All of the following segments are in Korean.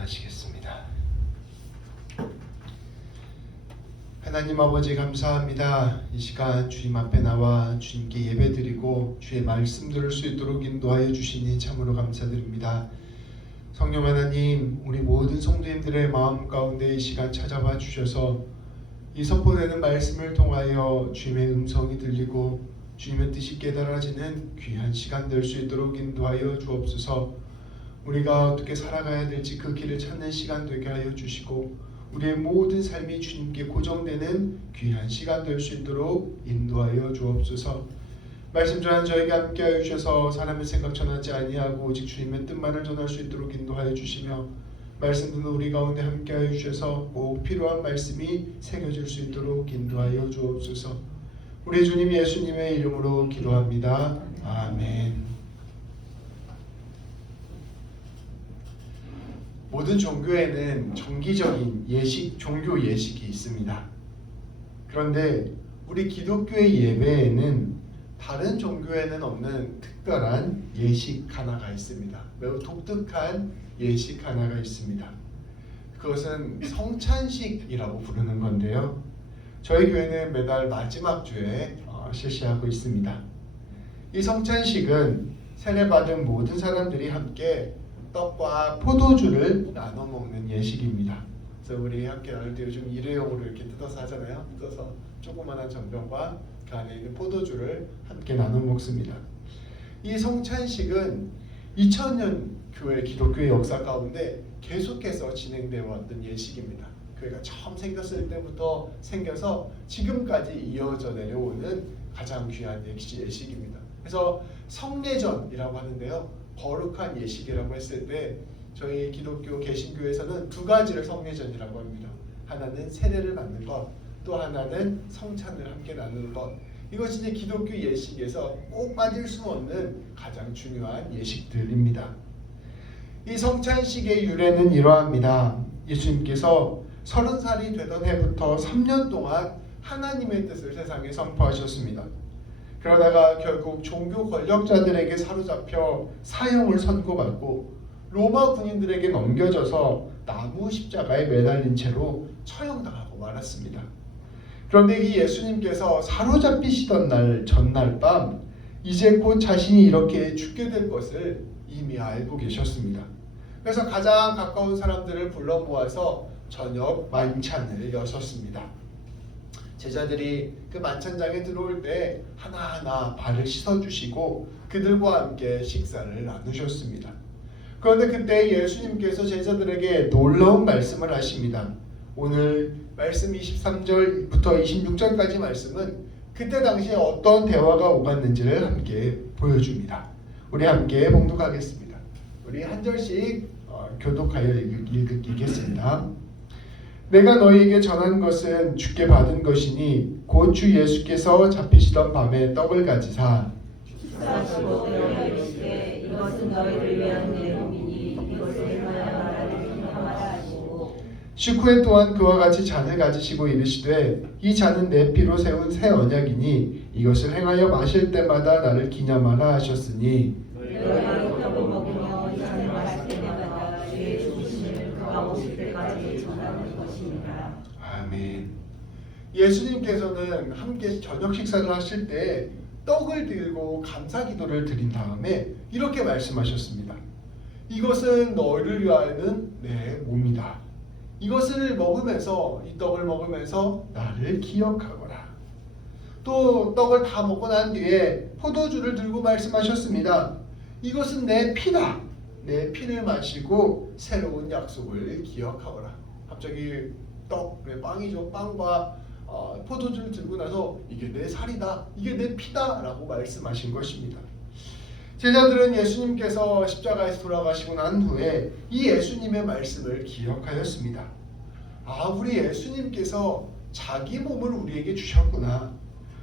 기도하시겠습니다. 하나님 아버지 감사합니다. 이 시간 주님 앞에 나와 주님께 예배드리고 주의 말씀 들을 수 있도록 인도하여 주시니 참으로 감사드립니다. 성령 하나님, 우리 모든 성도님들의 마음 가운데 이 시간 찾아와 주셔서 이 선포되는 말씀을 통하여 주님의 음성이 들리고 주님의 뜻이 깨달아지는 귀한 시간 될 수 있도록 인도하여 주옵소서. 우리가 어떻게 살아가야 될지 그 길을 찾는 시간 되게 하여 주시고 우리의 모든 삶이 주님께 고정되는 귀한 시간 될 수 있도록 인도하여 주옵소서. 말씀 전한 저에게 함께하여 주셔서 사람의 생각 전하지 아니하고 오직 주님의 뜻만을 전할 수 있도록 인도하여 주시며 말씀 듣는 우리 가운데 함께하여 주셔서 꼭 필요한 말씀이 새겨질 수 있도록 인도하여 주옵소서. 우리 주님 예수님의 이름으로 기도합니다. 아멘. 모든 종교에는 정기적인 예식, 종교 예식이 있습니다. 그런데 우리 기독교의 예배에는 다른 종교에는 없는 특별한 예식 하나가 있습니다. 매우 독특한 예식 하나가 있습니다. 그것은 성찬식이라고 부르는 건데요. 저희 교회는 매달 마지막 주에 실시하고 있습니다. 이 성찬식은 세례받은 모든 사람들이 함께 떡과 포도주를 나눠 먹는 예식입니다. 그래서 우리 함께 나눌 때 요즘 일회용으로 이렇게 뜯어서 하잖아요. 뜯어서 조그만한 전병과 그 안에 있는 포도주를 함께 나눠 먹습니다. 이 성찬식은 2000년 교회 기독교의 역사 가운데 계속해서 진행되어 왔던 예식입니다. 교회가 처음 생겼을 때부터 생겨서 지금까지 이어져 내려오는 가장 귀한 예식입니다. 그래서 성례전이라고 하는데요. 거룩한 예식이라고 했을 때 저희 기독교 개신교에서는 두 가지를 성례전이라고 합니다. 하나는 세례를 받는 것, 또 하나는 성찬을 함께 나누는 것. 이것이 이제 기독교 예식에서 꼭 빠질 수 없는 가장 중요한 예식들입니다. 이 성찬식의 유래는 이러합니다. 예수님께서 30살이 되던 해부터 3년 동안 하나님의 뜻을 세상에 선포하셨습니다. 그러다가 결국 종교 권력자들에게 사로잡혀 사형을 선고받고 로마 군인들에게 넘겨져서 나무 십자가에 매달린 채로 처형당하고 말았습니다. 그런데 이 예수님께서 사로잡히시던 날 전날 밤 이제 곧 자신이 이렇게 죽게 될 것을 이미 알고 계셨습니다. 그래서 가장 가까운 사람들을 불러 모아서 저녁 만찬을 여셨습니다. 제자들이 그 만찬장에 들어올 때 하나하나 발을 씻어주시고 그들과 함께 식사를 나누셨습니다. 그런데 그때 예수님께서 제자들에게 놀라운 말씀을 하십니다. 오늘 말씀 23절부터 26절까지 말씀은 그때 당시에 어떤 대화가 오갔는지를 함께 보여줍니다. 우리 함께 봉독하겠습니다. 우리 한 절씩 교독하여 읽겠습니다. 내가 너희에게 전한 것은 주께 받은 것이니 곧 주 예수께서 잡히시던 밤에 떡을 가지사 식사하시고 너희에게 이르시되 이것은 너희를 위한 내 몸이니 이것을 행하여 나라를 기념하라 하시고 식후에 또한 그와 같이 잔을 가지시고 이르시되 이 잔은 내 피로 세운 새 언약이니 이것을 행하여 마실 때마다 나를 기념하라 하셨으니 너희가 이 떡을 먹으며 이 잔을 마실 때마다 주의 죽으심을 그가 오실 때까지 전하는 것이니라. 아멘. 예수님께서는 함께 저녁 식사를 하실 때 떡을 들고 감사 기도를 드린 다음에 이렇게 말씀하셨습니다. 이것은 너희를 위하여는 내 몸이다. 이것을 먹으면서 이 떡을 먹으면서 나를 기억하거라. 또 떡을 다 먹고 난 뒤에 포도주를 들고 말씀하셨습니다. 이것은 내 피다. 내 피를 마시고 새로운 약속을 기억하거라. 갑자기 빵이죠. 빵과 포도주를 들고 나서 이게 내 살이다. 이게 내 피다. 라고 말씀하신 것입니다. 제자들은 예수님께서 십자가에서 돌아가시고 난 후에 이 예수님의 말씀을 기억하였습니다. 우리 예수님께서 자기 몸을 우리에게 주셨구나.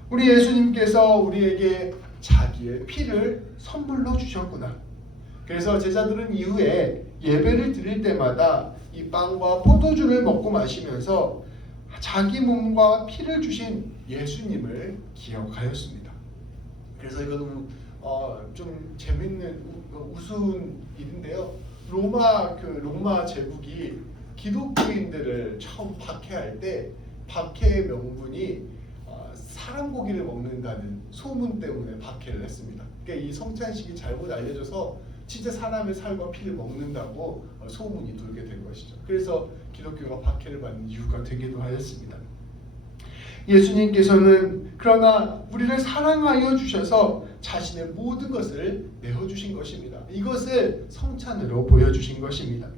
우리 예수님께서 우리에게 자기의 피를 선물로 주셨구나. 그래서 제자들은 이후에 예배를 드릴 때마다 이 빵과 포도주를 먹고 마시면서 자기 몸과 피를 주신 예수님을 기억하였습니다. 그래서 이거는 좀 재밌는 우스운 일인데요. 로마 제국이 기독교인들을 처음 박해할 때 박해의 명분이 사람 고기를 먹는다는 소문 때문에 박해를 했습니다. 그러니까 이 성찬식이 잘못 알려져서 진짜 사람의 살과 피를 먹는다고 소문이 돌게 된 것이죠. 그래서 기독교가 박해를 받는 이유가 되기도 하였습니다. 예수님께서는 그러나 우리를 사랑하여 주셔서 자신의 모든 것을 내어주신 것입니다. 이것을 성찬으로 보여주신 것입니다.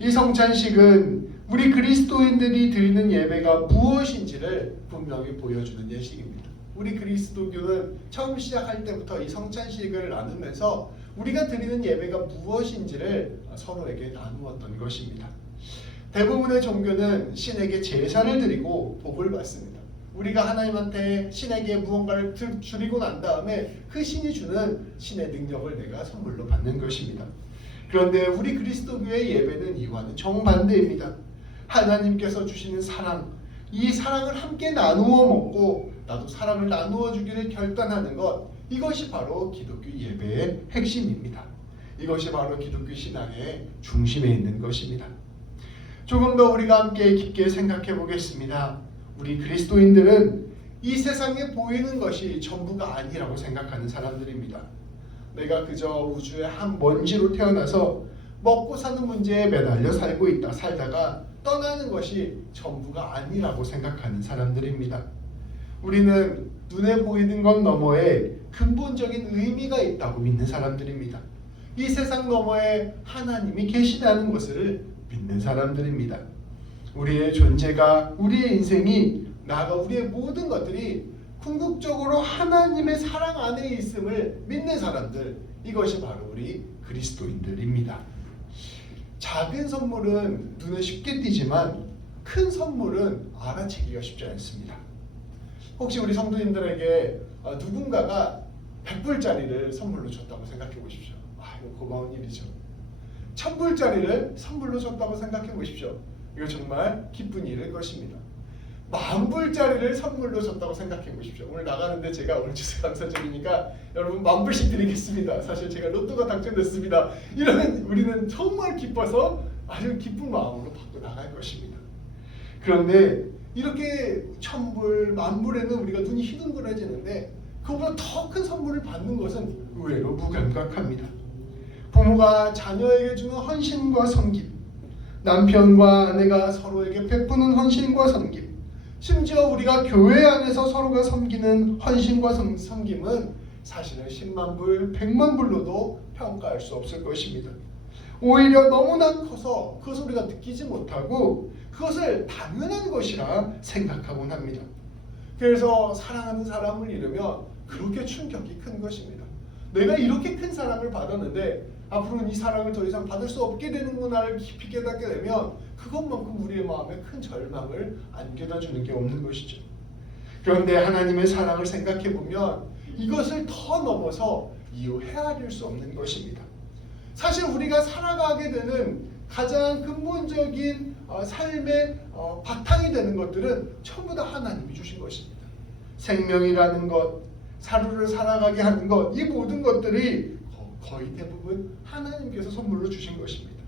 이 성찬식은 우리 그리스도인들이 드리는 예배가 무엇인지를 분명히 보여주는 예식입니다. 우리 그리스도교는 처음 시작할 때부터 이 성찬식을 나누면서 우리가 드리는 예배가 무엇인지를 서로에게 나누었던 것입니다. 대부분의 종교는 신에게 제사를 드리고 복을 받습니다. 우리가 하나님한테 신에게 무언가를 드리고 난 다음에 그 신이 주는 신의 능력을 내가 선물로 받는 것입니다. 그런데 우리 그리스도교의 예배는 이와는 정반대입니다. 하나님께서 주시는 사랑, 이 사랑을 함께 나누어 먹고 나도 사랑을 나누어 주기를 결단하는 것, 이것이 바로 기독교 예배의 핵심입니다. 이것이 바로 기독교 신앙의 중심에 있는 것입니다. 조금 더 우리가 함께 깊게 생각해 보겠습니다. 우리 그리스도인들은 이 세상에 보이는 것이 전부가 아니라고 생각하는 사람들입니다. 내가 그저 우주의 한 먼지로 태어나서 먹고 사는 문제에 매달려 살다가 떠나는 것이 전부가 아니라고 생각하는 사람들입니다. 우리는 눈에 보이는 것 너머에 근본적인 의미가 있다고 믿는 사람들입니다. 이 세상 너머에 하나님이 계시다는 것을 믿는 사람들입니다. 우리의 존재가, 우리의 인생이, 나아가 우리의 모든 것들이 궁극적으로 하나님의 사랑 안에 있음을 믿는 사람들, 이것이 바로 우리 그리스도인들입니다. 작은 선물은 눈에 쉽게 띄지만 큰 선물은 알아채기가 쉽지 않습니다. 혹시 우리 성도님들에게 누군가가 100불짜리를 선물로 줬다고 생각해 보십시오. 이거 고마운 일이죠. 1000불짜리를 선물로 줬다고 생각해 보십시오. 이거 정말 기쁜 일일 것입니다. 10,000불짜리를 선물로 줬다고 생각해 보십시오. 오늘 나가는데 제가 오늘 추수감사절이니까 여러분 10,000불씩 드리겠습니다. 사실 제가 로또가 당첨됐습니다. 이러면 우리는 정말 기뻐서 아주 기쁜 마음으로 받고 나갈 것입니다. 그런데 이렇게 1,000불, 10,000불에는 우리가 눈이 휘둥그레지는데 그보다 더 큰 선물을 받는 것은 의외로 무감각합니다. 부모가 자녀에게 주는 헌신과 섬김, 남편과 아내가 서로에게 베푸는 헌신과 섬김, 심지어 우리가 교회 안에서 서로가 섬기는 헌신과 섬김은 사실은 10만 불, 100만 불로도 평가할 수 없을 것입니다. 오히려 너무나 커서 그것을 우리가 느끼지 못하고 그것을 당연한 것이라 생각하곤 합니다. 그래서 사랑하는 사람을 잃으면 그렇게 충격이 큰 것입니다. 내가 이렇게 큰 사랑을 받았는데 앞으로는 이 사랑을 더 이상 받을 수 없게 되는구나를 깊이 깨닫게 되면 그것만큼 우리의 마음에 큰 절망을 안겨다 주는 게 없는 것이죠. 그런데 하나님의 사랑을 생각해 보면 이것을 더 넘어서 헤아릴 수 없는 것입니다. 사실 우리가 살아가게 되는 가장 근본적인 삶의 바탕이 되는 것들은 전부 다 하나님이 주신 것입니다. 생명이라는 것, 하루를 살아가게 하는 것, 이 모든 것들이 거의 대부분 하나님께서 선물로 주신 것입니다.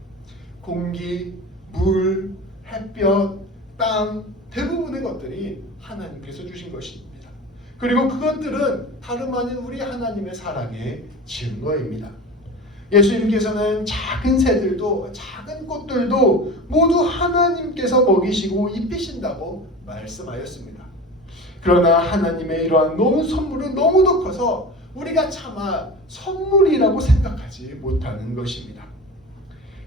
공기, 물, 햇볕, 땅, 대부분의 것들이 하나님께서 주신 것입니다. 그리고 그것들은 다름 아닌 우리 하나님의 사랑의 증거입니다. 예수님께서는 작은 새들도 작은 꽃들도 모두 하나님께서 먹이시고 입히신다고 말씀하였습니다. 그러나 하나님의 이러한 선물은 너무도 커서 우리가 차마 선물이라고 생각하지 못하는 것입니다.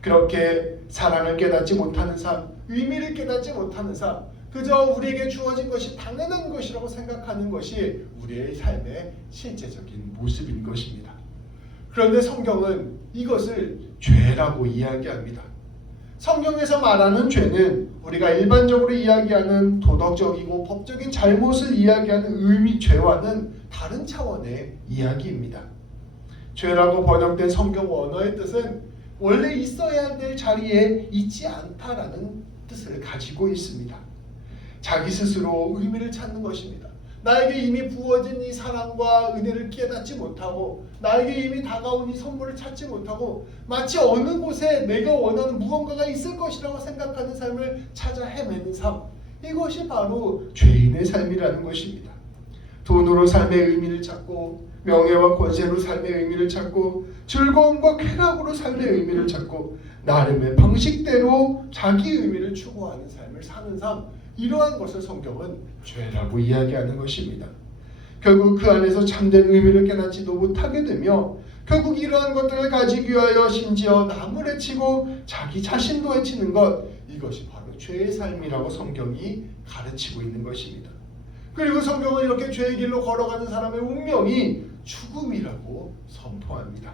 그렇게 사랑을 깨닫지 못하는 삶, 의미를 깨닫지 못하는 삶, 그저 우리에게 주어진 것이 당연한 것이라고 생각하는 것이 우리의 삶의 실제적인 모습인 것입니다. 그런데 성경은 이것을 죄라고 이야기합니다. 성경에서 말하는 죄는 우리가 일반적으로 이야기하는 도덕적이고 법적인 잘못을 이야기하는 죄와는 다른 차원의 이야기입니다. 죄라고 번역된 성경 원어의 뜻은 원래 있어야 될 자리에 있지 않다라는 뜻을 가지고 있습니다. 자기 스스로 의미를 찾는 것입니다. 나에게 이미 부어진 이 사랑과 은혜를 깨닫지 못하고 나에게 이미 다가온 이 선물을 찾지 못하고 마치 어느 곳에 내가 원하는 무언가가 있을 것이라고 생각하는 삶을 찾아 헤매는 삶, 이것이 바로 죄인의 삶이라는 것입니다. 돈으로 삶의 의미를 찾고 명예와 권세로 삶의 의미를 찾고 즐거움과 쾌락으로 삶의 의미를 찾고 나름의 방식대로 자기 의미를 추구하는 삶을 사는 삶, 이러한 것을 성경은 죄라고 이야기하는 것입니다. 결국 그 안에서 참된 의미를 깨닫지도 못하게 되며 결국 이러한 것들을 가지기 위하여 심지어 남을 해치고 자기 자신도 해치는 것, 이것이 바로 죄의 삶이라고 성경이 가르치고 있는 것입니다. 그리고 성경은 이렇게 죄의 길로 걸어가는 사람의 운명이 죽음이라고 선포합니다.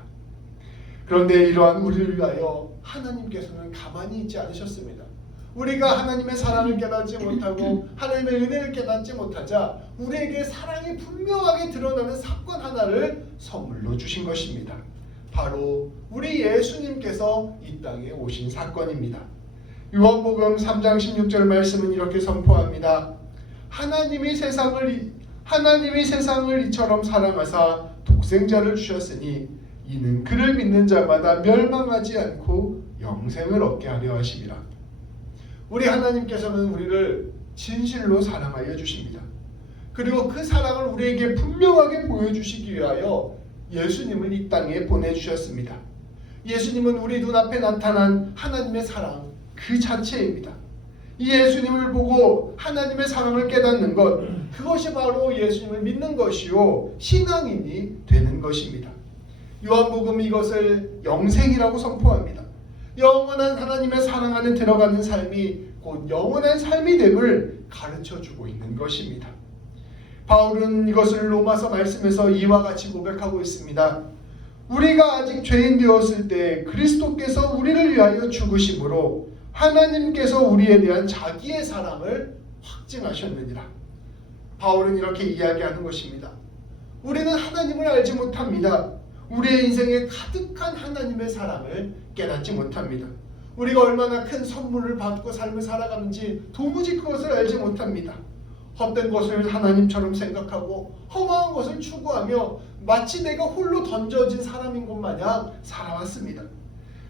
그런데 이러한 우리를 위하여 하나님께서는 가만히 있지 않으셨습니다. 우리가 하나님의 사랑을 깨닫지 못하고 하나님의 은혜를 깨닫지 못하자 우리에게 사랑이 분명하게 드러나는 사건 하나를 선물로 주신 것입니다. 바로 우리 예수님께서 이 땅에 오신 사건입니다. 요한복음 3장 16절 말씀은 이렇게 선포합니다. 하나님이 세상을 이처럼 사랑하사 독생자를 주셨으니 이는 그를 믿는 자마다 멸망하지 않고 영생을 얻게 하려 하심이라. 우리 하나님께서는 우리를 진실로 사랑하여 주십니다. 그리고 그 사랑을 우리에게 분명하게 보여주시기 위하여 예수님을 이 땅에 보내주셨습니다. 예수님은 우리 눈앞에 나타난 하나님의 사랑 그 자체입니다. 이 예수님을 보고 하나님의 사랑을 깨닫는 것, 그것이 바로 예수님을 믿는 것이요 신앙인이 되는 것입니다. 요한복음 이것을 영생이라고 선포합니다. 영원한 하나님의 사랑 안에 들어가는 삶이 곧 영원한 삶이 됨을 가르쳐주고 있는 것입니다. 바울은 이것을 로마서 말씀에서 이와 같이 고백하고 있습니다. 우리가 아직 죄인 되었을 때 그리스도께서 우리를 위하여 죽으심으로 하나님께서 우리에 대한 자기의 사랑을 확증하셨느니라. 바울은 이렇게 이야기하는 것입니다. 우리는 하나님을 알지 못합니다. 우리의 인생에 가득한 하나님의 사랑을 깨닫지 못합니다. 우리가 얼마나 큰 선물을 받고 삶을 살아가는지 도무지 그것을 알지 못합니다. 헛된 것을 하나님처럼 생각하고 허망한 것을 추구하며 마치 내가 홀로 던져진 사람인 것 마냥 살아왔습니다.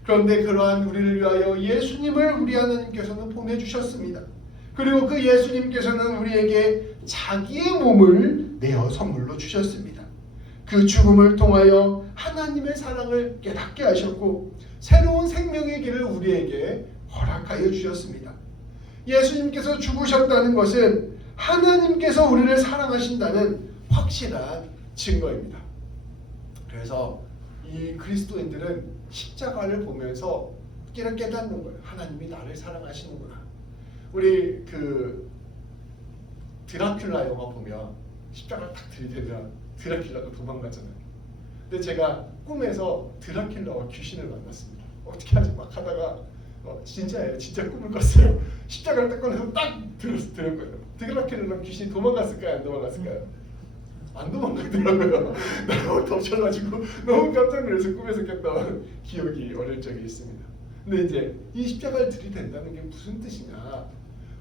그런데 그러한 우리를 위하여 예수님을 우리 하나님께서는 보내주셨습니다. 그리고 그 예수님께서는 우리에게 자기의 몸을 내어 선물로 주셨습니다. 그 죽음을 통하여 하나님의 사랑을 깨닫게 하셨고 새로운 생명의 길을 우리에게 허락하여 주셨습니다. 예수님께서 죽으셨다는 것은 하나님께서 우리를 사랑하신다는 확실한 증거입니다. 그래서 이 그리스도인들은 십자가를 보면서 깨닫는 거예요. 하나님이 나를 사랑하시는구나. 우리 그 드라큘라 영화 보면 십자가를 딱 들이대면 드라큘라가 도망가잖아요. 근데 제가 꿈에서 드라큘라와 귀신을 만났습니다. 어떻게 하지 막 하다가 진짜예요. 진짜 꿈을 꿨어요. 십자가를 딱 꺼내서 딱 들었거든요. 드라큘라랑 귀신이 도망갔을까요? 안 도망갔을까요? 안 도망가더라고요. 너무 덮쳐가지고 너무 깜짝 놀라서 꿈에서 깼던 기억이 어릴 적에 있습니다. 근데 이제 이 십자가를 들이댄다는 게 무슨 뜻이냐?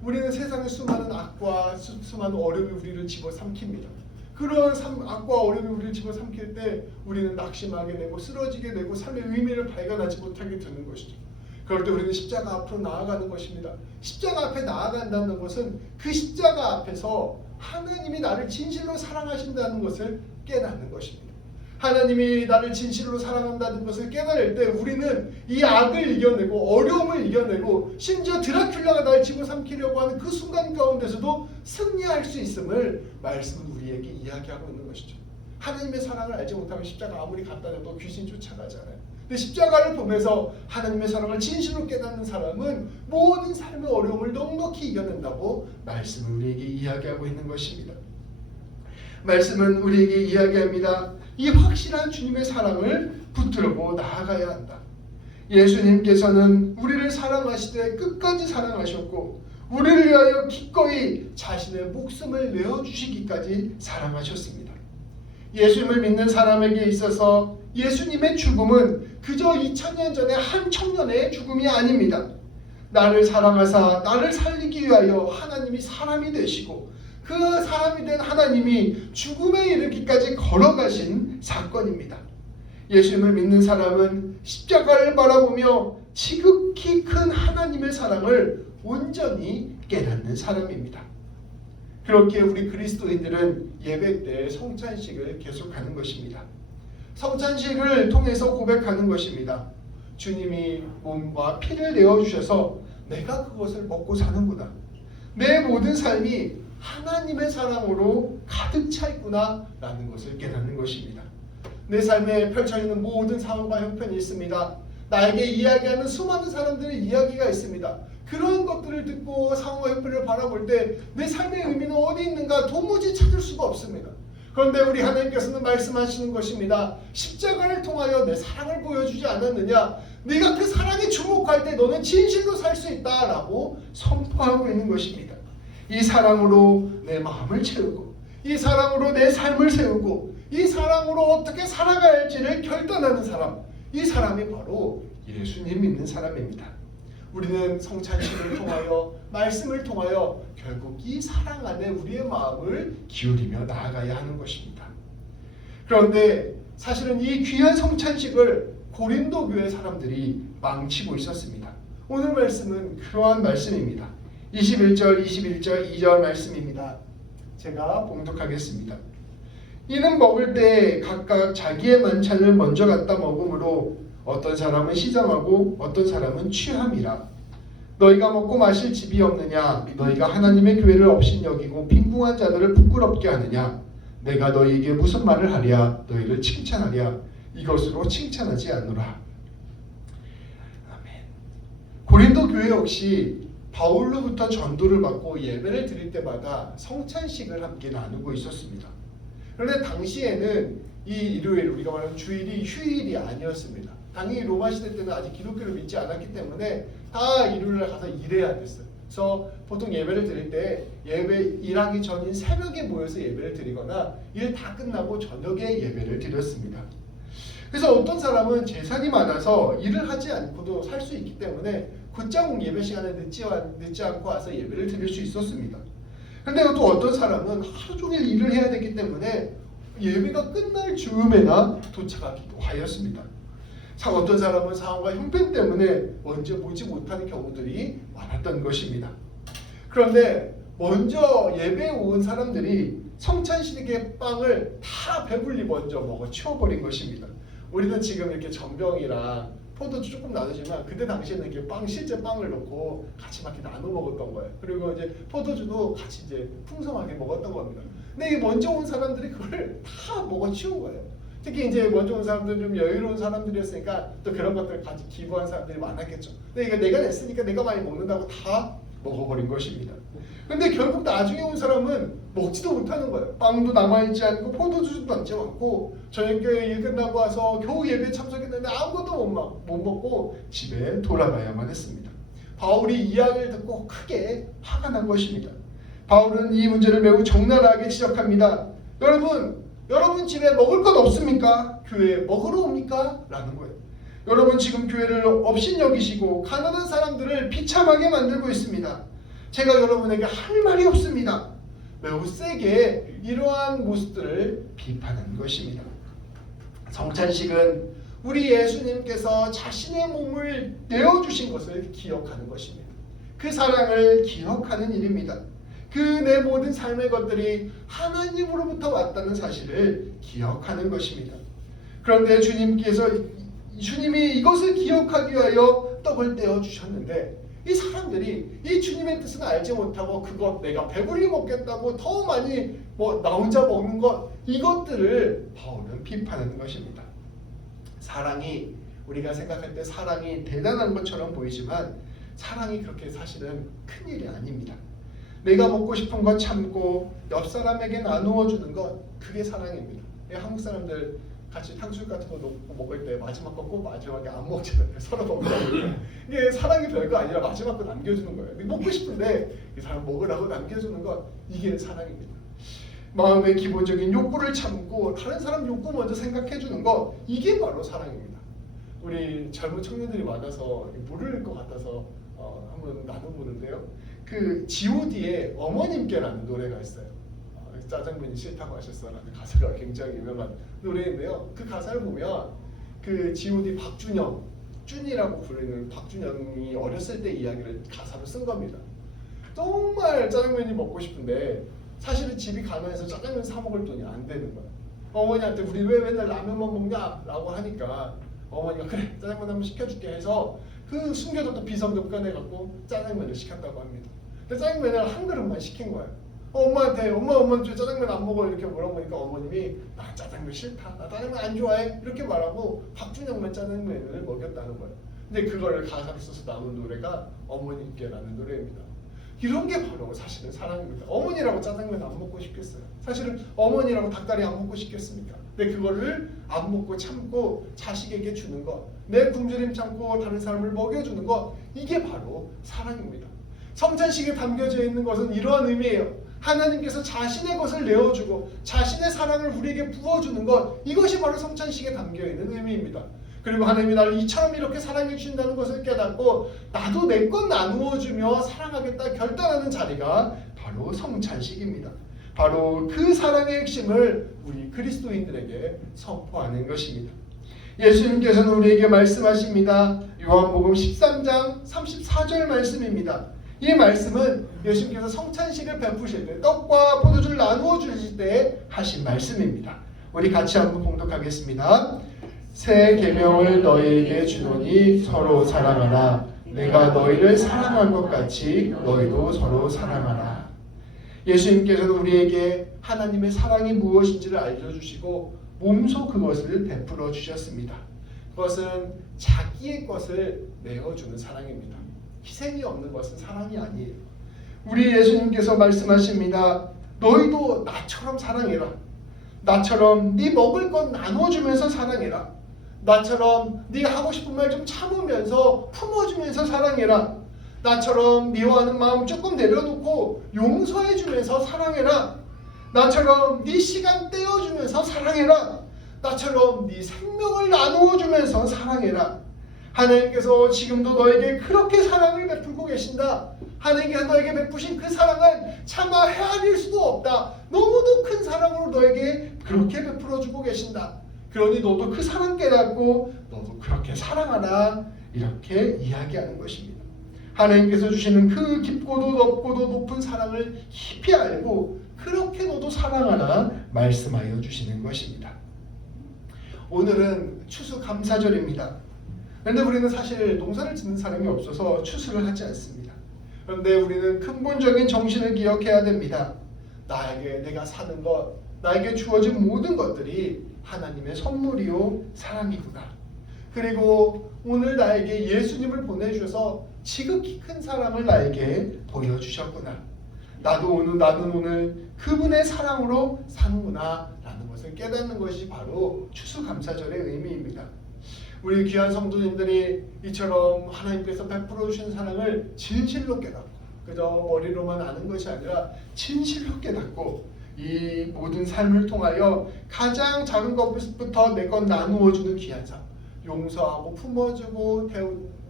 우리는 세상의 수많은 악과 수많은 어려움이 우리를 집어삼킵니다. 그런 악과 어려움이 우리를 집어삼킬 때 우리는 낙심하게 되고 쓰러지게 되고 삶의 의미를 발견하지 못하게 되는 것이죠. 그럴 때 우리는 십자가 앞으로 나아가는 것입니다. 십자가 앞에 나아간다는 것은 그 십자가 앞에서 하나님이 나를 진실로 사랑하신다는 것을 깨닫는 것입니다. 하나님이 나를 진실로 사랑한다는 것을 깨달을 때 우리는 이 악을 이겨내고 어려움을 이겨내고 심지어 드라큘라가 날 집어삼키려고 하는 그 순간 가운데서도 승리할 수 있음을 말씀은 우리에게 이야기하고 있는 것이죠. 하나님의 사랑을 알지 못하면 십자가 아무리 갖다 대도 귀신 쫓아가잖아요. 근데 십자가를 보면서 하나님의 사랑을 진실로 깨닫는 사람은 모든 삶의 어려움을 넉넉히 이겨낸다고 말씀을 우리에게 이야기하고 있는 것입니다. 말씀은 우리에게 이야기합니다. 이 확실한 주님의 사랑을 붙들고 나아가야 한다. 예수님께서는 우리를 사랑하시되 끝까지 사랑하셨고 우리를 위하여 기꺼이 자신의 목숨을 내어주시기까지 사랑하셨습니다. 예수님을 믿는 사람에게 있어서 예수님의 죽음은 그저 2000년 전의 한 청년의 죽음이 아닙니다. 나를 사랑하사 나를 살리기 위하여 하나님이 사람이 되시고 그 사람이 된 하나님이 죽음에 이르기까지 걸어가신 사건입니다. 예수님을 믿는 사람은 십자가를 바라보며 지극히 큰 하나님의 사랑을 온전히 깨닫는 사람입니다. 그렇게 우리 그리스도인들은 예배 때 성찬식을 계속하는 것입니다. 성찬식을 통해서 고백하는 것입니다. 주님이 몸과 피를 내어주셔서 내가 그것을 먹고 사는구나. 내 모든 삶이 하나님의 사랑으로 가득 차 있구나 라는 것을 깨닫는 것입니다. 내 삶에 펼쳐지는 모든 상황과 형편이 있습니다. 나에게 이야기하는 수많은 사람들의 이야기가 있습니다. 그런 것들을 듣고 상황과 형편을 바라볼 때 내 삶의 의미는 어디 있는가 도무지 찾을 수가 없습니다. 그런데 우리 하나님께서는 말씀하시는 것입니다. 십자가를 통하여 내 사랑을 보여주지 않았느냐? 네가 그 사랑에 주목할 때 너는 진실로 살 수 있다라고 선포하고 있는 것입니다. 이 사랑으로 내 마음을 채우고 이 사랑으로 내 삶을 세우고 이 사랑으로 어떻게 살아가야 할지를 결단하는 사람, 이 사람이 바로 예수님 믿는 사람입니다. 우리는 성찬식을 통하여 말씀을 통하여 결국 이 사랑 안에 우리의 마음을 기울이며 나아가야 하는 것입니다. 그런데 사실은 이 귀한 성찬식을 고린도 교회 사람들이 망치고 있었습니다. 오늘 말씀은 그러한 말씀입니다. 21절 2절 말씀입니다. 제가 봉독하겠습니다. 이는 먹을 때 각각 자기의 만찬을 먼저 갖다 먹으므로 어떤 사람은 시장하고 어떤 사람은 취함이라. 너희가 먹고 마실 집이 없느냐? 너희가 하나님의 교회를 업신여기고 빈궁한 자들을 부끄럽게 하느냐? 내가 너희에게 무슨 말을 하랴? 너희를 칭찬하랴? 이것으로 칭찬하지 않노라. 아멘. 고린도 교회 역시 바울로부터 전도를 받고 예배를 드릴 때마다 성찬식을 함께 나누고 있었습니다. 그런데 당시에는 이 일요일, 우리가 말하는 주일이 휴일이 아니었습니다. 당연히 로마 시대 때는 아직 기독교를 믿지 않았기 때문에 다 일요일날 가서 일해야 됐어요. 그래서 보통 예배를 드릴 때 예배 일하기 전인 새벽에 모여서 예배를 드리거나 일 다 끝나고 저녁에 예배를 드렸습니다. 그래서 어떤 사람은 재산이 많아서 일을 하지 않고도 살 수 있기 때문에 곧장 예배 시간에 늦지 않고 와서 예배를 드릴 수 있었습니다. 그런데 또 어떤 사람은 하루 종일 일을 해야 되기 때문에 예배가 끝날 즈음에나 도착하기도 하였습니다. 어떤 사람은 상황과 형편 때문에 먼저 보지 못하는 경우들이 많았던 것입니다. 그런데 먼저 예배에 온 사람들이 성찬식의 빵을 다 배불리 먼저 먹어 치워버린 것입니다. 우리는 지금 이렇게 전병이랑 포도주 조금 나누지만 그때 당시에는 이렇게 실제 빵을 넣고 같이 막 이렇게 나눠 먹었던 거예요. 그리고 이제 포도주도 같이 이제 풍성하게 먹었던 겁니다. 근데 먼저 온 사람들이 그걸 다 먹어 치운 거예요. 특히 이제 먼저 온 사람들은 좀 여유로운 사람들이었으니까 또 그런 것들을 같이 기부한 사람들이 많았겠죠. 근데 이거 내가 냈으니까 내가 많이 먹는다고 다 먹어버린 것입니다. 근데 결국 나중에 온 사람은 먹지도 못하는 거예요. 빵도 남아있지 않고 포도주도 남지 않고 저녁에 일 끝나고 와서 겨우 예배에 참석했는데 아무것도 못 먹고 집에 돌아가야만 했습니다. 바울이 이야기를 듣고 크게 화가 난 것입니다. 바울은 이 문제를 매우 적나라하게 지적합니다. 여러분 집에 먹을 것 없습니까? 교회에 먹으러 옵니까? 라는 거예요. 여러분 지금 교회를 업신여기시고 가난한 사람들을 비참하게 만들고 있습니다. 제가 여러분에게 할 말이 없습니다. 매우 세게 이러한 모습들을 비판하는 것입니다. 성찬식은 우리 예수님께서 자신의 몸을 내어주신 것을 기억하는 것입니다. 그 사랑을 기억하는 일입니다. 그 내 모든 삶의 것들이 하나님으로부터 왔다는 사실을 기억하는 것입니다. 그런데 주님이 이것을 기억하기 위하여 떡을 떼어 주셨는데 이 사람들이 이 주님의 뜻은 알지 못하고 그것 내가 배불리 먹겠다고 더 많이 나 혼자 먹는 것 이것들을 바울은 비판하는 것입니다. 사랑이 우리가 생각할 때 사랑이 대단한 것처럼 보이지만 사랑이 그렇게 사실은 큰일이 아닙니다. 내가 먹고 싶은 것 참고 옆 사람에게 나누어 주는 것 그게 사랑입니다. 한국 사람들 같이 탕수육 같은 거 놓고 먹을 때 마지막 거 꼭 마지막에 안 먹잖아요. 서로 먹잖아요. 이게 사랑이 별거 아니라 마지막 거 남겨주는 거예요. 먹고 싶은데 이 사람 먹으라고 남겨주는 것 이게 사랑입니다. 마음의 기본적인 욕구를 참고 다른 사람 욕구 먼저 생각해 주는 것 이게 바로 사랑입니다. 우리 젊은 청년들이 많아서 모를 것 같아서 한번 나눠보는데요. 그 G.O.D의 어머님께라는 노래가 있어요. 짜장면이 싫다고 하셨어라는 가사가 굉장히 유명한 노래인데요. 그 가사를 보면 그 G.O.D 박준영, 준이라고 부르는 박준영이 어렸을 때 이야기를 가사로 쓴 겁니다. 정말 짜장면이 먹고 싶은데 사실은 집이 가난해서 짜장면 사 먹을 돈이 안 되는 거야. 어머니한테 우리 왜 맨날 라면만 먹냐라고 하니까 어머니가 그래 짜장면 한번 시켜줄게 해서 그 숨겨뒀던 비성도 꺼내갖고 짜장면을 시켰다고 합니다. 근데 짜장면을 한 그릇만 시킨 거예요. 엄마한테 엄마 짜장면 안 먹어 이렇게 물어보니까 어머님이 나 짜장면 싫다, 나 짜장면 안 좋아해 이렇게 말하고 박준영만 짜장면을 먹였다는 거예요. 근데 그거를 가사로 써서 나온 노래가 어머님께라는 노래입니다. 이런 게 바로 사실은 사랑입니다. 어머니라고 짜장면 안 먹고 싶겠어요? 사실은 어머니라고 닭다리 안 먹고 싶겠습니까? 근데 그거를 안 먹고 참고 자식에게 주는 것, 내 굶주림 참고 다른 사람을 먹여주는 것, 이게 바로 사랑입니다. 성찬식에 담겨져 있는 것은 이러한 의미예요. 하나님께서 자신의 것을 내어주고 자신의 사랑을 우리에게 부어주는 것, 이것이 바로 성찬식에 담겨있는 의미입니다. 그리고 하나님이 나를 이처럼 이렇게 사랑해 주신다는 것을 깨닫고 나도 내 것 나누어주며 사랑하겠다 결단하는 자리가 바로 성찬식입니다. 바로 그 사랑의 핵심을 우리 그리스도인들에게 선포하는 것입니다. 예수님께서는 우리에게 말씀하십니다. 요한복음 13장 34절 말씀입니다. 이 말씀은 예수님께서 성찬식을 베푸실 때 떡과 포도주를 나누어 주실 때 하신 말씀입니다. 우리 같이 한번 봉독하겠습니다. 새 계명을 너희에게 주노니 서로 사랑하라. 내가 너희를 사랑한 것 같이 너희도 서로 사랑하라. 예수님께서는 우리에게 하나님의 사랑이 무엇인지를 알려주시고 몸소 그것을 베풀어 주셨습니다. 그것은 자기의 것을 내어주는 사랑입니다. 희생이 없는 것은 사랑이 아니에요. 우리 예수님께서 말씀하십니다. 너희도 나처럼 사랑해라. 나처럼 네 먹을 것 나눠주면서 사랑해라. 나처럼 네가 하고 싶은 말 좀 참으면서 품어주면서 사랑해라. 나처럼 미워하는 마음 조금 내려놓고 용서해주면서 사랑해라. 나처럼 네 시간 떼어주면서 사랑해라. 나처럼 네 생명을 나누어주면서 사랑해라. 하나님께서 지금도 너에게 그렇게 사랑을 베풀고 계신다. 하나님께서 너에게 베푸신 그 사랑은 차마 헤아릴 수도 없다. 너무도 큰 사랑으로 너에게 그렇게 베풀어주고 계신다. 그러니 너도 그 사랑 깨닫고 너도 그렇게 사랑하라. 이렇게 이야기하는 것입니다. 하나님께서 주시는 그 깊고도 넓고도 높은 사랑을 깊이 알고 그렇게 너도 사랑하라 말씀하여 주시는 것입니다. 오늘은 추수감사절입니다. 그런데 우리는 사실 농사를 짓는 사람이 없어서 추수를 하지 않습니다. 그런데 우리는 근본적인 정신을 기억해야 됩니다. 나에게 내가 사는 것, 나에게 주어진 모든 것들이 하나님의 선물이요 사랑이구나. 그리고 오늘 나에게 예수님을 보내주셔서 지극히 큰 사랑을 나에게 보여주셨구나. 나는 오늘 그분의 사랑으로 사는구나 라는 것을 깨닫는 것이 바로 추수감사절의 의미입니다. 우리 귀한 성도님들이 이처럼 하나님께서 베풀어 주신 사랑을 진실로 깨닫고 그저 머리로만 아는 것이 아니라 진실로 깨닫고 이 모든 삶을 통하여 가장 작은 것부터 내 것 나누어주는 귀한 삶, 용서하고 품어주고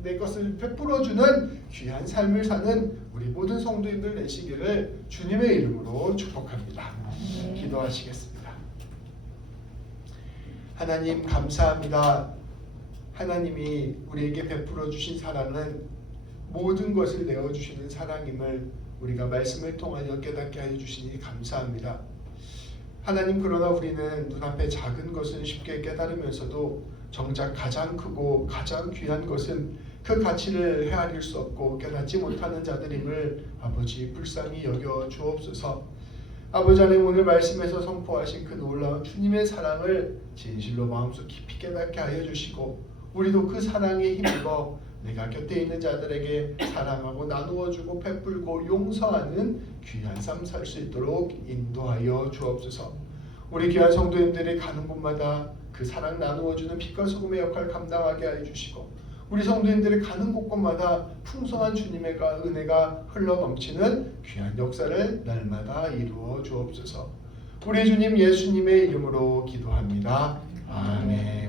내 것을 베풀어주는 귀한 삶을 사는 우리 모든 성도님들 되시기를 주님의 이름으로 축복합니다. 기도하시겠습니다. 하나님 감사합니다. 하나님이 우리에게 베풀어 주신 사랑은 모든 것을 내어주시는 사랑임을 우리가 말씀을 통하여 깨닫게 하여 주시니 감사합니다. 하나님, 그러나 우리는 눈앞에 작은 것은 쉽게 깨달으면서도 정작 가장 크고 가장 귀한 것은 그 가치를 헤아릴 수 없고 깨닫지 못하는 자들임을 아버지 불쌍히 여겨 주옵소서. 아버지 하나님, 오늘 말씀에서 선포하신 그 놀라운 주님의 사랑을 진실로 마음속 깊이 깨닫게 하여 주시고 우리도 그 사랑에 힘입어 내가 곁에 있는 자들에게 사랑하고 나누어주고 베풀고 용서하는 귀한 삶 살 수 있도록 인도하여 주옵소서. 우리 귀한 성도님들이 가는 곳마다 그 사랑 나누어주는 빛과 소금의 역할을 감당하게 하여 주시고 우리 성도님들이 가는 곳곳마다 풍성한 주님의 은혜가 흘러넘치는 귀한 역사를 날마다 이루어 주옵소서. 우리 주님 예수님의 이름으로 기도합니다. 아멘.